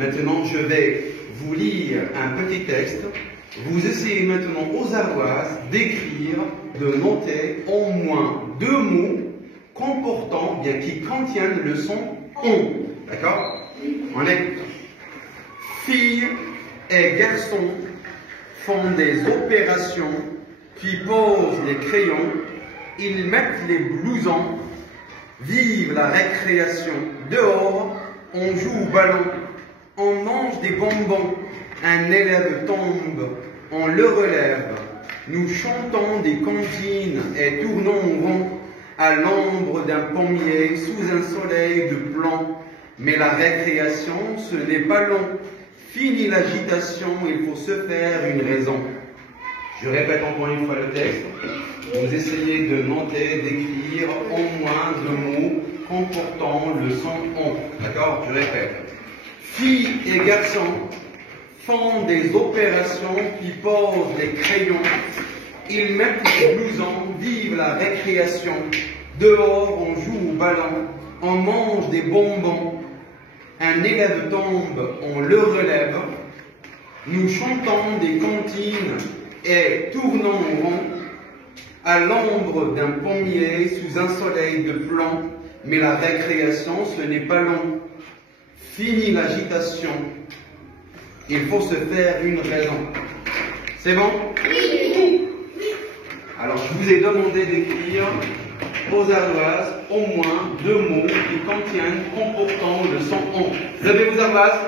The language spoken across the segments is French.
Maintenant, je vais vous lire un petit texte. Vous essayez maintenant aux ardoises d'écrire, de noter au moins 2 mots comportant, bien qui contiennent le son on. D'accord? On écoute. Filles et garçons font des opérations, puis posent les crayons, ils mettent les blousons, vivent la récréation. Dehors, on joue au ballon, on mange des bonbons, un élève tombe, on le relève. Nous chantons des comptines et tournons rond à l'ombre d'un pommier sous un soleil de plomb. Mais la récréation, ce n'est pas long. Fini l'agitation, il faut se faire une raison. Je répète encore une fois le texte. Vous essayez de noter, d'écrire au moins 2 mots comportant le son on. D'accord? Je répète. Filles et garçons font des opérations qui posent les crayons. Ils mettent les blousons, vivent la récréation. Dehors, on joue au ballon, on mange des bonbons. Un élève tombe, on le relève. Nous chantons des comptines et tournons rond à l'ombre d'un pommier sous un soleil de plomb. Mais la récréation, ce n'est pas long. Fini l'agitation. Il faut se faire une raison. C'est bon? Oui. Alors, je vous ai demandé d'écrire aux ardoises au moins 2 mots qui contiennent, comportant le son on. Vous avez vos ardoises?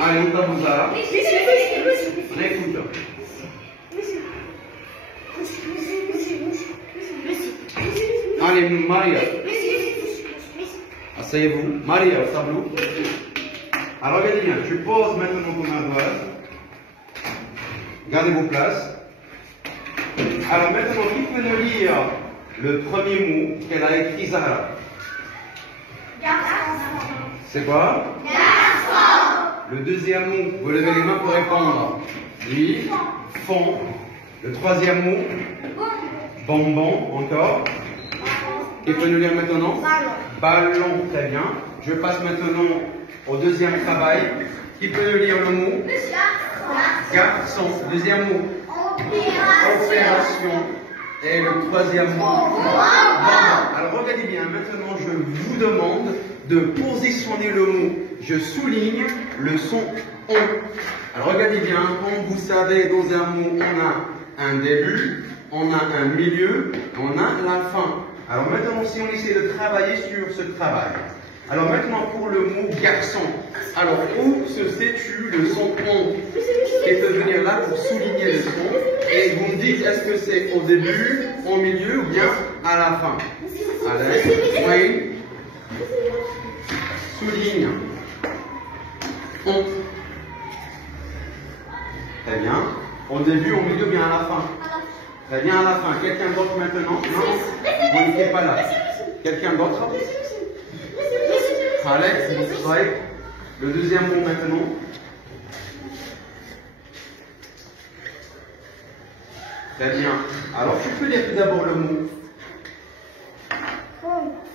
Allez, on t'avoue ça. On écoute. Allez, Maria. Asseyez-vous. Maria, au tableau. Alors, regardez bien. Tu poses maintenant ton ardoise. Gardez vos places. Alors, maintenant, qui peut nous lire le premier mot qu'elle a écrit, Zahra? C'est quoi? Le deuxième mot, vous levez les mains pour répondre. Oui. Fond. Le troisième mot? Bonbon. Encore. Qui peut nous lire maintenant? Ballon. Très bien. Je passe maintenant au deuxième travail. Qui peut nous lire le mot? Garçon. Deuxième mot? Opération. Et le troisième mot? Alors regardez bien. Maintenant, je vous demande de positionner le mot. Je souligne le son on. Alors regardez bien. Comme vous savez, dans un mot, on a un début, on a un milieu, on a la fin. Alors maintenant, si on essaie de travailler sur ce travail. Alors maintenant, pour le mot garçon. Alors, où se situe le son on? Qui peut venir là pour souligner le son. Et vous me dites, est-ce que c'est au début, au milieu ou bien à la fin? Allez, oui. Souligne. On. Très bien. Au début, au milieu, bien à la fin. Très bien, à la fin. Quelqu'un d'autre maintenant? Non? Vous n'étiez pas là. Quelqu'un d'autre? Alex, ouais. Le deuxième mot maintenant. Très bien. Alors, tu peux lire tout d'abord le mot.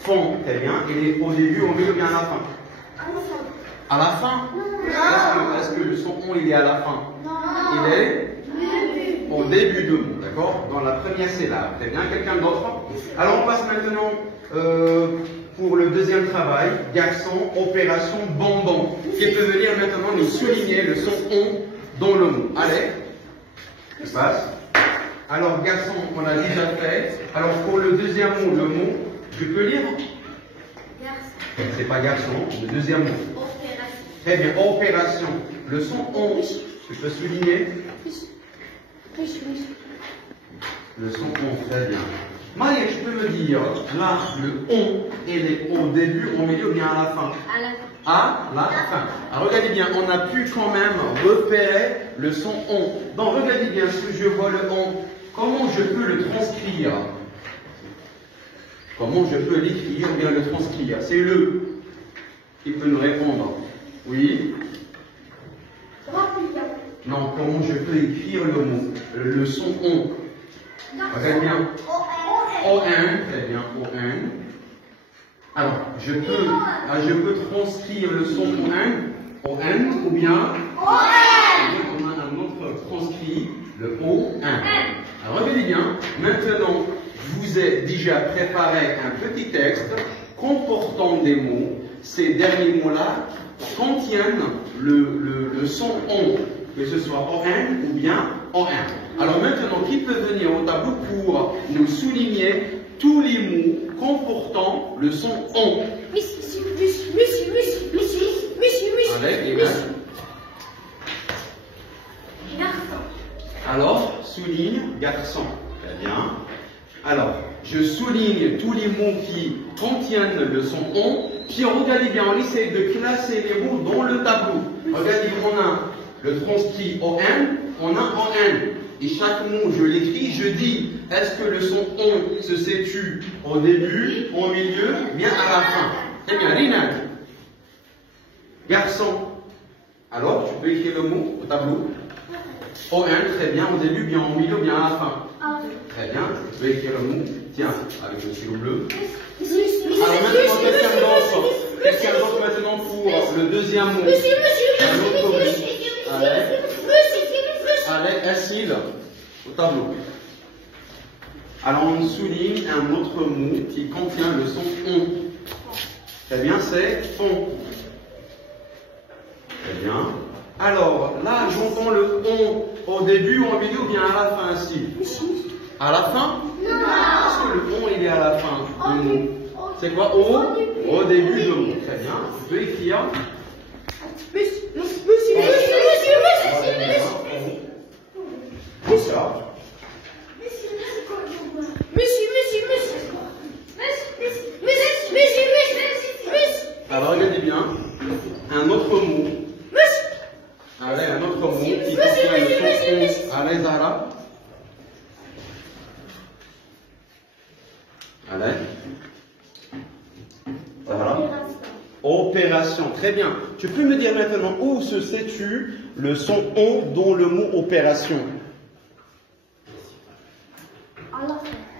Fond. Très bien. Il est au début, au milieu, bien à la fin. À la fin? Est-ce que le son on, il est à la fin? Il est au début de mot, d'accord? Dans la première syllabe. Très bien. Quelqu'un d'autre? Alors, on passe maintenant pour le deuxième travail. Garçon, opération, bonbon. Qui peut venir maintenant nous souligner le son on dans le mot. Allez. Je passe. Alors, garçon, on a déjà fait. Alors, pour le deuxième mot, le mot, tu peux lire? C'est pas garçon, le deuxième mot. Très bien, opération. Le son on, tu peux souligner? Le son on, très bien. Maria, tu peux me dire, là, le on, il est au début, au milieu ou bien à la fin? À la fin. Alors regardez bien, on a pu quand même repérer le son on. Donc regardez bien, ce que je vois le on, comment je peux le transcrire? Comment je peux l'écrire ou bien le transcrire? C'est le qui peut nous répondre. Oui? Non, comment je peux écrire le mot, le son on? Regardez bien. O-N, très bien, O-N. Alors, je peux transcrire le son O-N ou bien on a un autre transcrit, le O-N. Alors, regardez bien, maintenant, je vous ai déjà préparé un petit texte comportant des mots. Ces derniers mots-là contiennent le son ON, que ce soit O-N ou bien O-N. Alors maintenant, qui peut venir au tableau pour nous souligner tous les mots comportant le son ON? Allez, alors, souligne garçon. Très bien. Alors, je souligne tous les mots qui contiennent le son ON. Puis regardez bien, on essaie de classer les mots dans le tableau. Regardez, on a le transcrit ON, on a ON. Et chaque mot, je l'écris, je dis, est-ce que le son ON se situe au début, au milieu, bien à la fin? Très bien, Rinal. Garçon. Alors, tu peux écrire le mot au tableau. ON, très bien, au début, bien au milieu, bien à la fin. Très bien, tu peux écrire le mot. Tiens, avec le stylo bleu. Alors maintenant, quelqu'un d'autre maintenant pour le deuxième mot. Un autre mot. Allez, assis au tableau. Alors on souligne un autre mot qui contient le son ON. Très bien, c'est ON. Très bien. Alors là, j'entends le ON au début, au milieu ou bien à la fin ici? À la fin? Non. Parce que le ON il est à la fin du mot. C'est quoi au début du mot? Très bien. Tu peux écrire. Alors regardez bien, un autre mot. Allez, un autre mot qui contient le son ON. Allez, Zahra. Allez. Zahra. Opération. Très bien. Tu peux me dire maintenant où se situe le son ON dans le mot opération?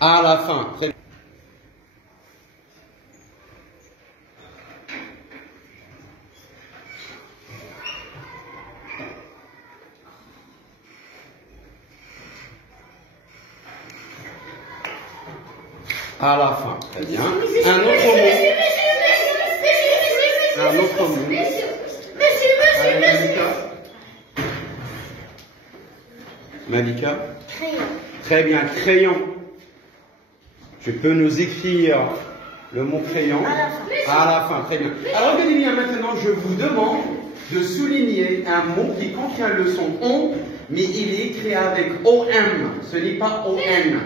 À la fin. Très bien. À la fin. Très bien. Un autre mot. Un autre mot. Allez, Malika. Malika. Très bien. Crayon. Tu peux nous écrire le mot crayon à la fin. Très bien. Alors regardez bien maintenant, je vous demande de souligner un mot qui contient le son ON, mais il est écrit avec OM. Ce n'est pas ON. OM.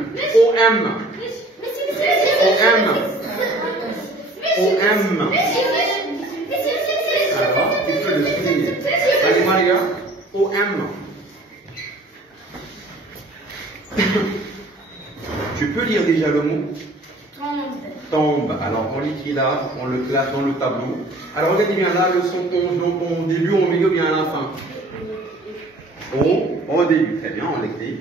OM. OM. Alors, tu peux le souligner. Allez, Maria. OM. Tu peux lire déjà le mot? Tombe. Alors, on l'écrit là, on le classe dans le tableau. Alors, regardez bien là, le son tombe au début, au milieu, bien à la fin. Au début. Très bien, on l'écrit.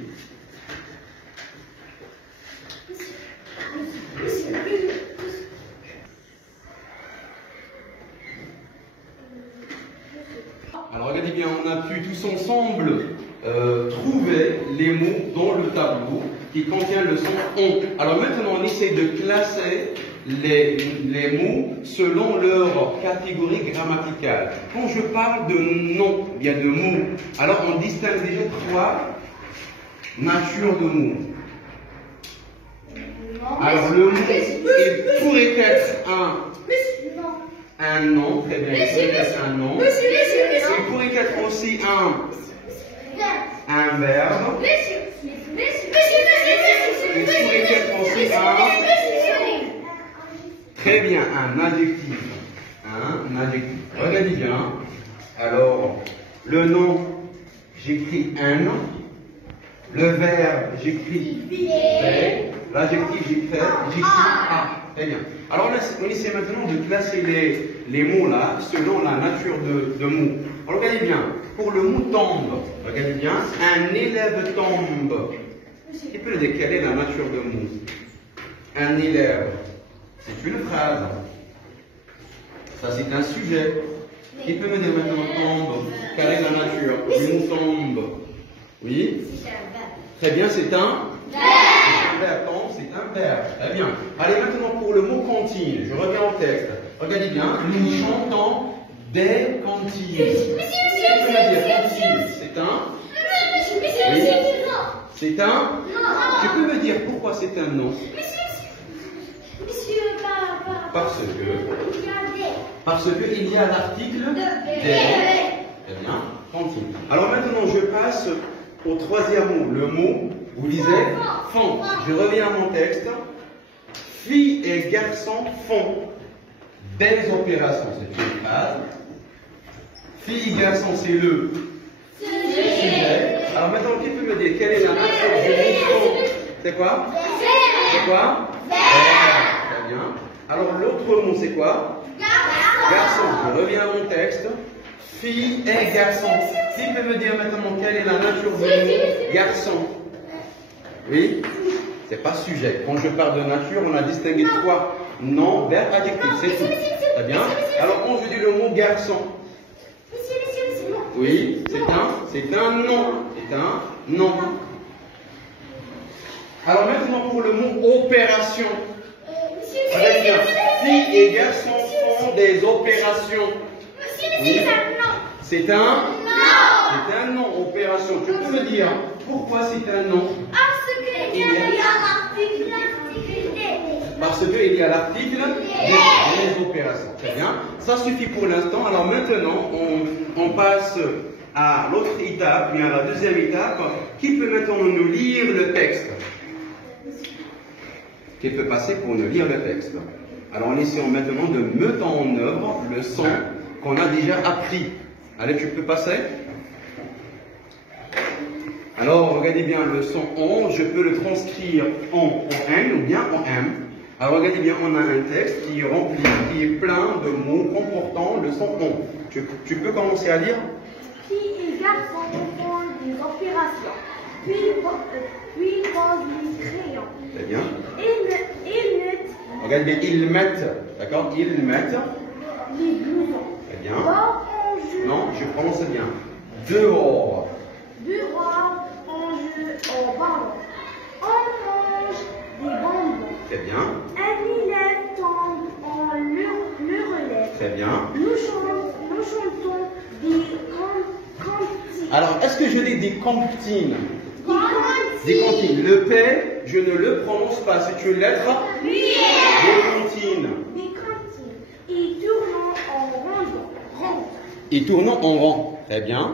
Alors, regardez bien, on a pu tous ensemble trouver les mots dans le tableau qui contient le son ON. Alors maintenant, on essaie de classer les mots selon leur catégorie grammaticale. Quand je parle de noms, bien de mots, alors on distingue déjà trois natures de mots. Alors le mot il pourrait être un nom, très bien, il pourrait être un nom. Il pourrait être aussi un verbe. Il pourrait être aussi très bien, un adjectif. Un adjectif. Regardez bien. Alors, le nom, j'écris un. Le verbe, j'écris B. L'adjectif, j'écris A. Très bien. Alors, on essaie maintenant de classer les mots là selon la nature de mots. Alors, regardez bien. Pour le mot tombe, regardez bien. Un élève tombe. Qui peut dire quelle est la nature de mot? Un élève, c'est une phrase. Ça, c'est un sujet. Qui peut me dire maintenant tombe? Quelle est la nature du mot tombe? Oui? Très bien, c'est un verbe. Tombe, c'est un verbe. Très bien. Allez, maintenant pour le mot cantine. Je reviens au texte. Regardez bien. Nous chantons des cantines. Qu'est-ce que tu veux dire cantine? C'est un? Oui? C'est un? Tu peux me dire pourquoi c'est un nom? Parce que il y a l'article des. Très bien, cantine. Alors maintenant, je passe au troisième mot. Le mot, vous lisez, font. Je reviens à mon texte. Filles et garçons font des opérations. C'est une phrase. Filles et garçons, c'est le sujet. Alors maintenant, qui peut me dire quelle est la nature du mot font? C'est quoi? C'est quoi? Très bien. Alors l'autre mot, c'est quoi? Garçon. Je reviens à mon texte. Fille et garçon. Qui peut me dire maintenant quelle est la nature du mot garçon? Oui? C'est pas sujet. Quand je parle de nature, on a distingué trois noms, verbes, adjectifs. C'est tout. Très bien. Alors quand je dis le mot garçon. Oui, c'est un nom. C'est un nom. Alors maintenant pour le mot opération. Très bien. Filles et garçons font des opérations. Oui. C'est un nom, opération. Tu peux me dire pourquoi c'est un nom? Parce qu'il y a l'article des opérations. Très bien. Ça suffit pour l'instant. Alors maintenant, on passe à l'autre étape, bien à la deuxième étape. Qui peut maintenant nous lire le texte? Qui peut passer pour nous lire le texte? Alors, on essaie maintenant de mettre en œuvre le son qu'on a déjà appris. Allez, tu peux passer? Alors, regardez bien le son on, je peux le transcrire en N ou bien en M. Alors, regardez bien, on a un texte qui est rempli, qui est plein de mots comportant le son on. Tu peux commencer à lire? Filles et garçons font des opérations, puis posent les crayons. Très bien. Ils mettent. Regardez bien, ils mettent, d'accord? Ils mettent. Les blousons. Très bien. Dehors, on joue. Non, je prononce bien. Dehors. Dehors, on joue au ballon. On mange des bonbons. Très bien. Un élève tombe, on le relève. Très bien. Nous chantons des cantines. Alors, est-ce que je dis des cantines? Des Des cantines. Le P, je ne le prononce pas. C'est une lettre. Oui. Des cantines. Des cantines. Ils tournent en rond. Et tournons en rond. Très bien.